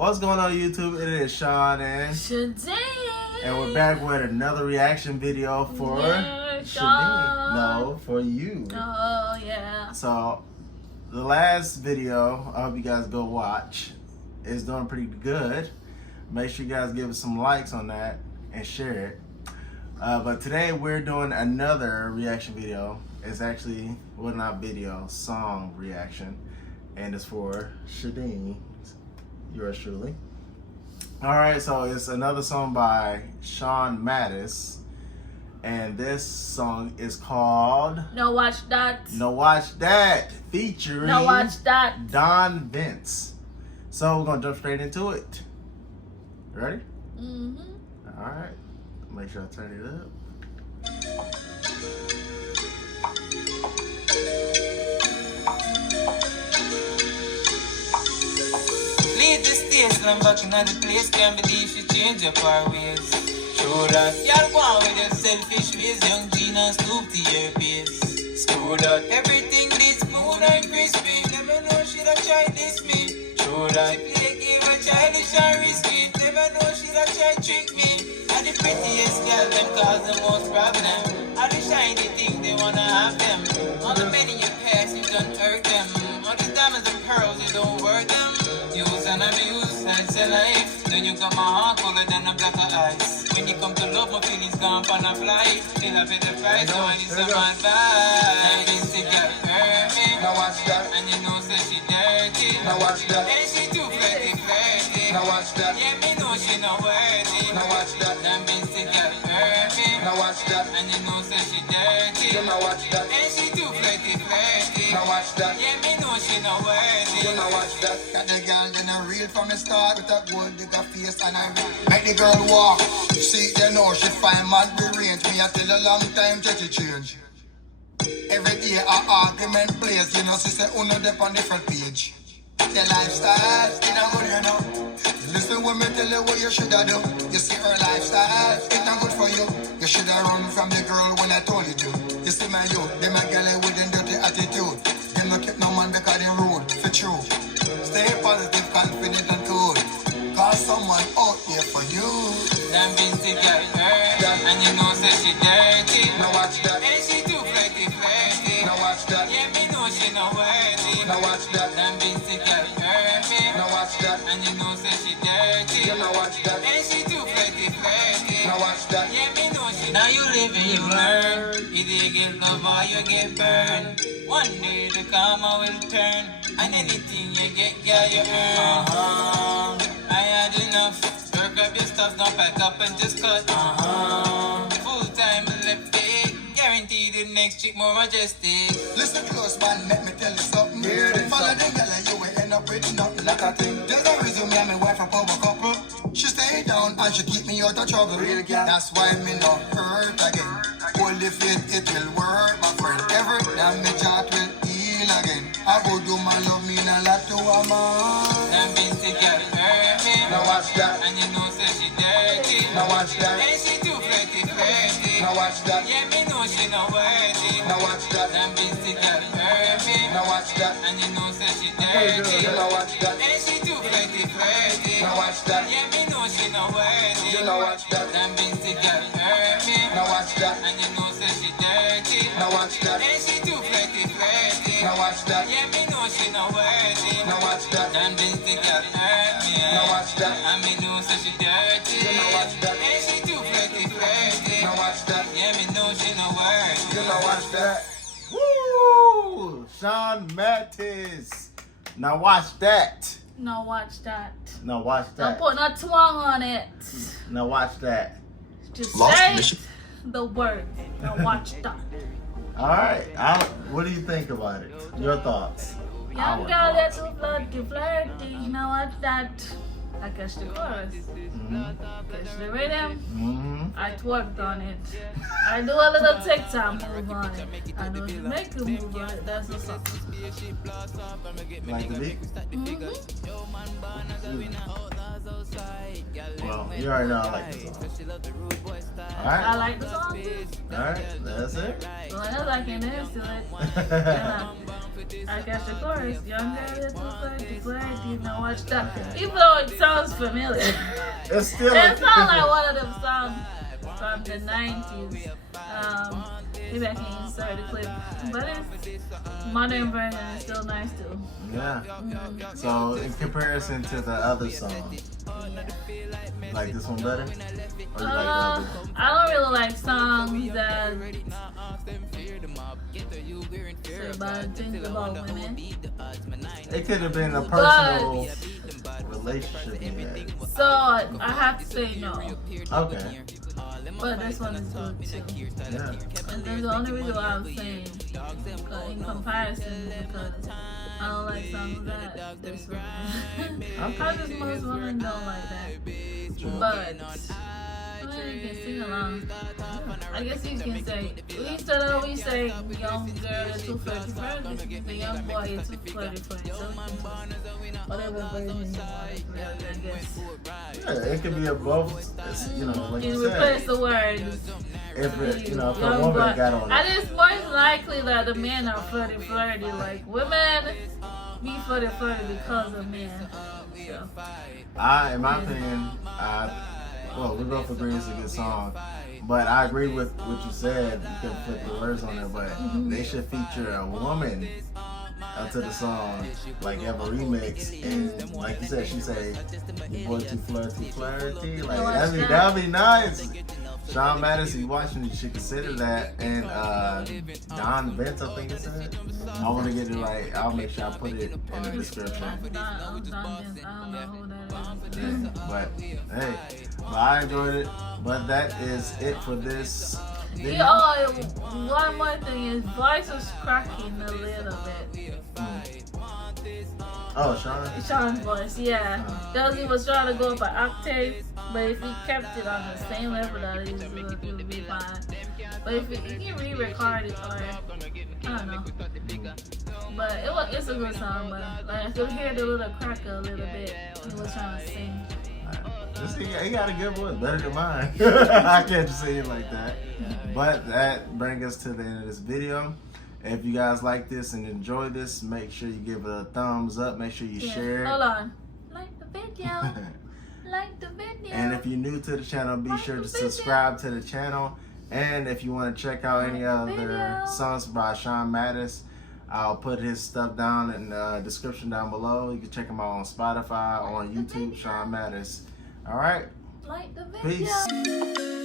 What's going on YouTube? It is Sean and Shadeen. And we're back with another reaction video for Sean. No, for you. Oh, yeah. So, the last video, I hope you guys go watch, is doing pretty good. Make sure you guys give us some likes on that and share it. But today we're doing another reaction video. It's actually, well, not video, song reaction. And it's for Shadeen, yours truly. Alright, so it's another song by Sean Mattis. And this song is called No Watch Dat. No Watch Dat, featuring No Watch Dat. Don Vince. So we're gonna jump straight into it. Ready? Mm-hmm. Alright. Make sure I turn it up. Leave the stage, I'm back in the place. Can't believe she changed up her ways. Show that y'all go on with your selfish ways. Young Gina stoop to your base. Screw that everything this smooth and crispy. Never know she'd have tried this me. Show that she play a game of childish and risky. Never know she'd have tried trick me. And the prettiest girl them cause the most problem. All the shiny things they wanna have them. All the men in your past you done hurt them. All the diamonds and pearls you don't worth them. Use and abuse, that's your life. Then you got my heart colder than a black of ice. When you come to love, my feelings gone on a flight. Still I pay the price, so I need some advice. And this to get hurt me. Now watch that. And you know say she dirty. Now watch that. And she too flirty, flirty. Now watch that. Yeah, me know she not worthy. Now watch that. That means to get hurt me. Now watch that. And you know say she dirty. You know watch that. And she too flirty, flirty. Now watch that. Yeah, me know she not worthy. You know watch that. Got the girl in a real from the start with a gold digger face and I make the girl walk. See, you know she find mad the range. Me I tell a long time to change. Every day our argument plays. You know she say uno dep on different page. Your lifestyle, it not good you know. You listen when me tell you what you shoulda do. You see her lifestyle, it not good for you. You shoulda run from the girl when I told you to. You see my youth, them a girl with them dirty attitude. Them no keep no man because they rude, for true. Stay positive, confident and cool. Cause someone out here for you. Them busy girl hurt, and you know say she dirty. Now watch that. And she too flirty, flirty. Now watch that. Yeah, me know she not worthy. Now watch that. Them busy girl hurt me. Now watch that. And you know say she dirty. You know watch that. And she too flirty, flirty. Now watch that. Yeah, me know she. Now you live and you learn. Either you get love or you get burned. One day the karma will turn, and anything you get, girl, you earn. I had enough. Work up your stuff, don't pack up and just cut. Full time left it. Guaranteed the next chick more majestic. Listen close, man, let me tell you something. Follow the girl and you will end up with nothing like a thing. There's a reason me and my wife a power couple. She stay down and she keep me out of trouble. That's why me not hurt again. Hold the faith, it will work, my friend. Every damage heart will heal again. I go do my love, mean a lot to a man. Them busy girl hurt me. Now watch that. And you know say she dirty. Now watch that. And she too flirty, flirty. Now watch that. Yeah, me know she not worthy. Now watch that. Them busy girl hurt me. Now watch that. And you know say she dirty. You know watch that. And she too flirty, flirty. Now watch that. Yeah, me know she not worthy. You know watch that. Them busy girl hurt me. Now watch that. And you know say she dirty. Now watch that. And she too flirty, flirty. Now watch that. Yeah, me know she not worthy. Now watch that. Them busy girl hurt me. Now watch that. And me know say she dirty. You know watch that. And she too flirty, flirty. Now watch that. Yeah, me know she not worthy. You know watch that. Woo! Sean Mattis. Now watch that. No Watch Dat. Now watch Don't that. put no twang on it. Now watch that. Just Lost say mission. the word. No Watch Dat. Alright. What do you think about it? Your thoughts? Young Our girl, thoughts. that's too flirty, flirty. No Watch Dat. I catch the chorus. Catch the rhythm. I twerked on it. I do a little TikTok move on it. I don't make a move on it. That's the song. Like the beat? Well, you already know I like this song. Alright? I like the song too. Alright, that's it. Well, I like it next to it. I catch the chorus. Young girl, it's too flirty, no watch that. Even though it sounds familiar. It's still It sounds like one of them songs from the 90s. Maybe I can insert the clip. But it's modern version is still nice too. Yeah. So in comparison to the other song, like this one better? Or you like the other one? I don't really like songs that say bad things about women. It could have been a personal relationship you had. So I have to say no. Okay. But this one is good too. Yeah. And then the only reason why I'm saying in comparison is because I don't like songs that this one. I just most women don't like that. But well, you can sing along. I guess you can say instead of we say young girl you're too flirty, the young boy you're too flirty. So whatever version you want, I guess. Yeah, it could be a both. It's, you know, like you replace said. the words. If it, you know, if a Young woman boy. got on And it. it's more likely that the men are flirty. Like women be flirty because of men. So. In my opinion, well, we both agree it's a good song. But I agree with what you said. You can flip the words on it, but they should feature a woman to the song, like have a remix, and like you said, she say, "You boy too flirty, like that'd be nice." Sean Mattis, if you watching, you should consider that, and Don Vance, I think it said. I want to get it right. I'll make sure I put it in the description. I don't know who that is. Yeah, but hey, I enjoyed it. But that is it for this video. One more thing is voice was cracking a little bit. Oh, Sean? Sean's voice, yeah. Because he was trying to go up an octave, but if he kept it on the same level that he was doing, it would be fine. But if he can re-record it, or I don't know. But it's a good song, but like I could hear the little cracker a little bit. He was trying to sing. He got a good voice, better than mine. I can't just say it like that. But that brings us to the end of this video. If you guys like this and enjoy this, make sure you give it a thumbs up. Make sure you share it. Hold on. Like the video. Like the video. And if you're new to the channel, be sure to subscribe to the channel. And if you want to check out any other songs by Sean Mattis, I'll put his stuff down in the description down below. You can check him out on Spotify, on YouTube, Sean Mattis. All right. Like the video. Peace.